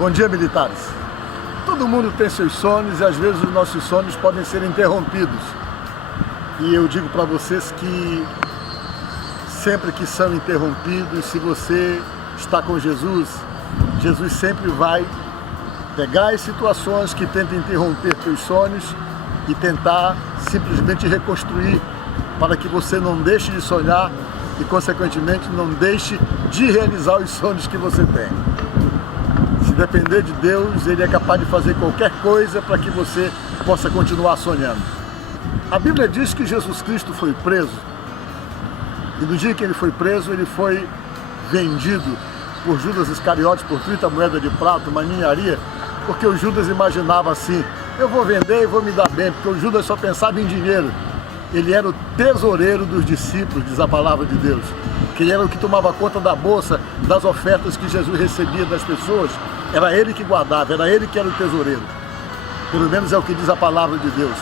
Bom dia, militares. Todo mundo tem seus sonhos e às vezes os nossos sonhos podem ser interrompidos. E eu digo para vocês que sempre que são interrompidos, se você está com Jesus, Jesus sempre vai pegar as situações que tentam interromper teus sonhos e tentar simplesmente reconstruir para que você não deixe de sonhar e, consequentemente, não deixe de realizar os sonhos que você tem. Se depender de Deus, Ele é capaz de fazer qualquer coisa para que você possa continuar sonhando. A Bíblia diz que Jesus Cristo foi preso, e no dia que Ele foi preso, Ele foi vendido por Judas Iscariotes por 30 moedas de prata, uma ninharia, porque o Judas imaginava assim: eu vou vender e vou me dar bem, porque o Judas só pensava em dinheiro. Ele era o tesoureiro dos discípulos, diz a palavra de Deus, que ele era o que tomava conta da bolsa, das ofertas que Jesus recebia das pessoas. Era ele que guardava, era ele que era o tesoureiro. Pelo menos é o que diz a palavra de Deus.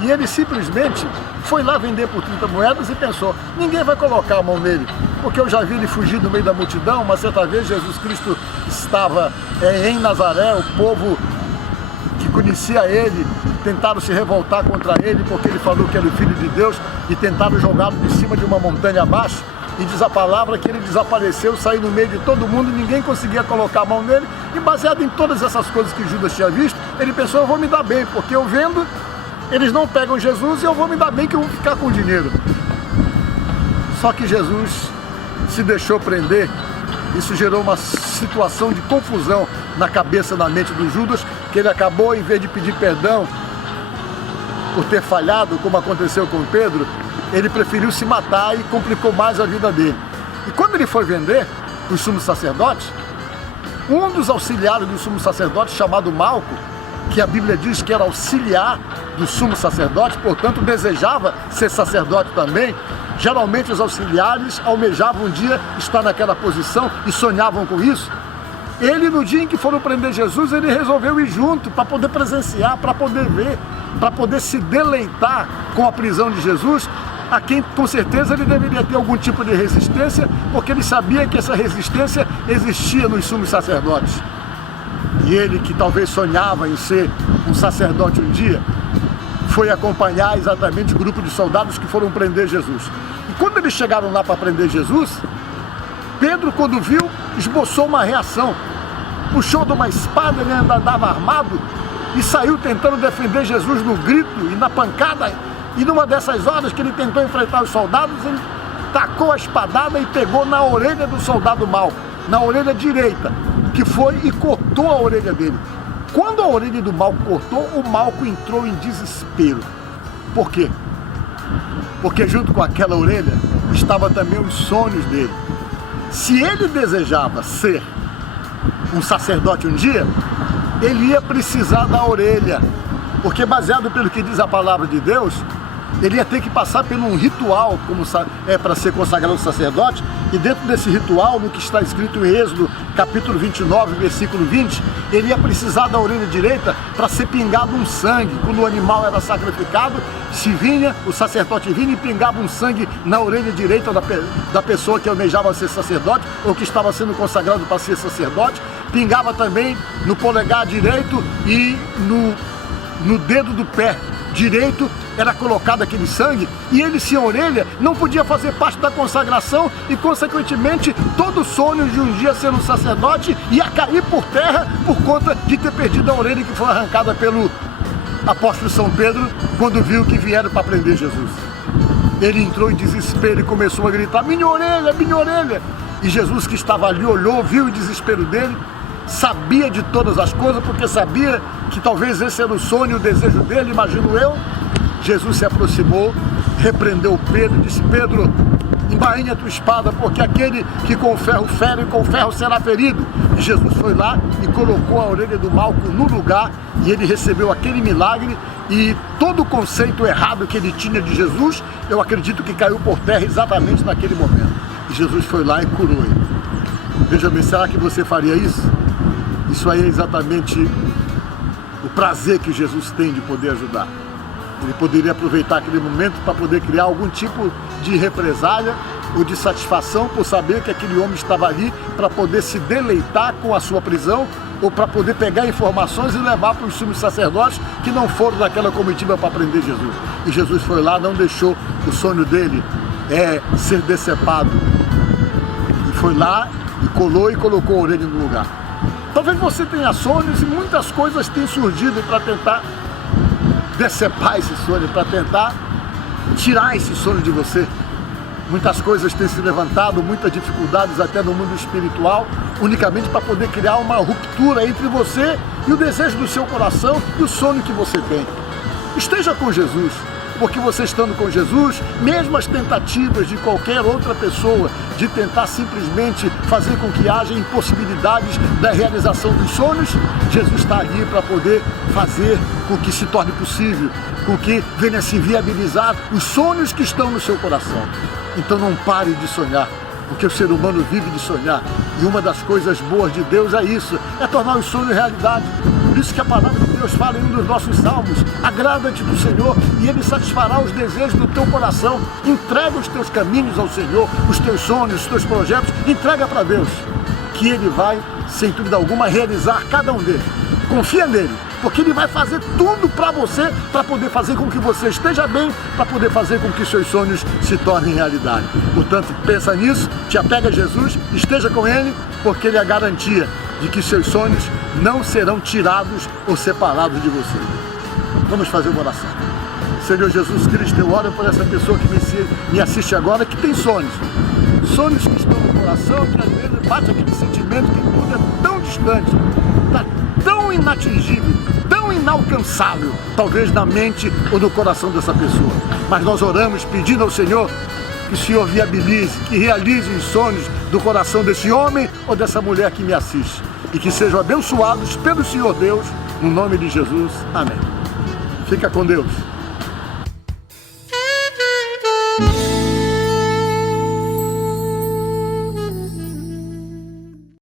E ele simplesmente foi lá vender por 30 moedas e pensou: ninguém vai colocar a mão nele, porque eu já vi ele fugir no meio da multidão. Uma certa vez Jesus Cristo estava em Nazaré, o povo que conhecia ele tentaram se revoltar contra ele porque ele falou que era o Filho de Deus e tentaram jogá-lo de cima de uma montanha abaixo. E diz a palavra que ele desapareceu, saiu no meio de todo mundo, ninguém conseguia colocar a mão nele. E baseado em todas essas coisas que Judas tinha visto, ele pensou: eu vou me dar bem, porque eu vendo, eles não pegam Jesus e eu vou me dar bem, que eu vou ficar com dinheiro. Só que Jesus se deixou prender. Isso gerou uma situação de confusão na cabeça, na mente do Judas, que ele acabou, em vez de pedir perdão por ter falhado, como aconteceu com Pedro, ele preferiu se matar e complicou mais a vida dele. E quando ele foi vender os sumos sacerdotes, um dos auxiliares do sumo sacerdote, chamado Malco, que a Bíblia diz que era auxiliar do sumo sacerdote, portanto desejava ser sacerdote também. Geralmente os auxiliares almejavam um dia estar naquela posição e sonhavam com isso. Ele, no dia em que foram prender Jesus, ele resolveu ir junto para poder presenciar, para poder ver, para poder se deleitar com a prisão de Jesus, a quem com certeza ele deveria ter algum tipo de resistência, porque ele sabia que essa resistência existia nos sumos sacerdotes. E ele, que talvez sonhava em ser um sacerdote um dia, foi acompanhar exatamente o grupo de soldados que foram prender Jesus. E quando eles chegaram lá para prender Jesus, Pedro, quando viu, esboçou uma reação. Puxou de uma espada, ele andava armado e saiu tentando defender Jesus no grito e na pancada. E numa dessas horas que ele tentou enfrentar os soldados, ele tacou a espadada e pegou na orelha do soldado Malco, na orelha direita, que foi e cortou a orelha dele. Quando a orelha do Malco cortou, o Malco entrou em desespero. Por quê? Porque junto com aquela orelha estavam também os sonhos dele. Se ele desejava ser um sacerdote um dia, ele ia precisar da orelha, porque baseado pelo que diz a palavra de Deus, ele ia ter que passar por um ritual para ser consagrado sacerdote. E dentro desse ritual, no que está escrito em Êxodo, capítulo 29, versículo 20, ele ia precisar da orelha direita para ser pingado um sangue. Quando o animal era sacrificado, o sacerdote vinha e pingava um sangue na orelha direita da pessoa que almejava ser sacerdote, ou que estava sendo consagrado para ser sacerdote. Pingava também no polegar direito e no dedo do pé direito era colocado aquele sangue, e ele sem orelha não podia fazer parte da consagração, e consequentemente todo sonho de um dia ser um sacerdote ia cair por terra por conta de ter perdido a orelha que foi arrancada pelo apóstolo São Pedro quando viu que vieram para prender Jesus. Ele entrou em desespero e começou a gritar: minha orelha, minha orelha! E Jesus, que estava ali, olhou, viu o desespero dele, sabia de todas as coisas, porque sabia que talvez esse era o sonho, o desejo dele, imagino eu. Jesus se aproximou, repreendeu Pedro e disse: Pedro, embainha a tua espada, porque aquele que com ferro fere, com ferro será ferido. E Jesus foi lá e colocou a orelha do Malco no lugar, e ele recebeu aquele milagre, e todo o conceito errado que ele tinha de Jesus, eu acredito que caiu por terra exatamente naquele momento. E Jesus foi lá e curou ele. Veja bem, será que você faria isso? Isso aí é exatamente o prazer que Jesus tem de poder ajudar. Ele poderia aproveitar aquele momento para poder criar algum tipo de represália ou de satisfação por saber que aquele homem estava ali para poder se deleitar com a sua prisão ou para poder pegar informações e levar para os sumos sacerdotes que não foram daquela comitiva para prender Jesus. E Jesus foi lá, não deixou o sonho dele ser decepado. E foi lá e colou e colocou a orelha no lugar. Talvez você tenha sonhos e muitas coisas têm surgido para tentar decepar esse sonho, para tentar tirar esse sonho de você. Muitas coisas têm se levantado, muitas dificuldades até no mundo espiritual, unicamente para poder criar uma ruptura entre você e o desejo do seu coração e o sonho que você tem. Esteja com Jesus, porque você estando com Jesus, mesmo as tentativas de qualquer outra pessoa de tentar simplesmente fazer com que haja impossibilidades da realização dos sonhos, Jesus está ali para poder fazer com que se torne possível, com que venha se viabilizar os sonhos que estão no seu coração. Então não pare de sonhar, porque o ser humano vive de sonhar. E uma das coisas boas de Deus é isso, é tornar os sonhos realidade. Por isso que a palavra de Deus fala em um dos nossos salmos: agrada-te do Senhor e Ele satisfará os desejos do teu coração. Entrega os teus caminhos ao Senhor, os teus sonhos, os teus projetos, entrega para Deus, que Ele vai, sem dúvida alguma, realizar cada um deles. Confia nele, porque Ele vai fazer tudo para você, para poder fazer com que você esteja bem, para poder fazer com que seus sonhos se tornem realidade. Portanto, pensa nisso, te apega a Jesus, esteja com Ele, porque Ele é a garantia de que seus sonhos não serão tirados ou separados de você. Vamos fazer uma oração. Senhor Jesus Cristo, eu oro por essa pessoa que me assiste agora, que tem sonhos. Sonhos que estão no coração, que às vezes bate aquele sentimento que tudo é tão distante, está tão inatingível, tão inalcançável, talvez na mente ou no coração dessa pessoa. Mas nós oramos pedindo ao Senhor que o Senhor viabilize, que realize os sonhos do coração desse homem ou dessa mulher que me assiste. E que sejam abençoados pelo Senhor Deus, no nome de Jesus. Amém. Fica com Deus.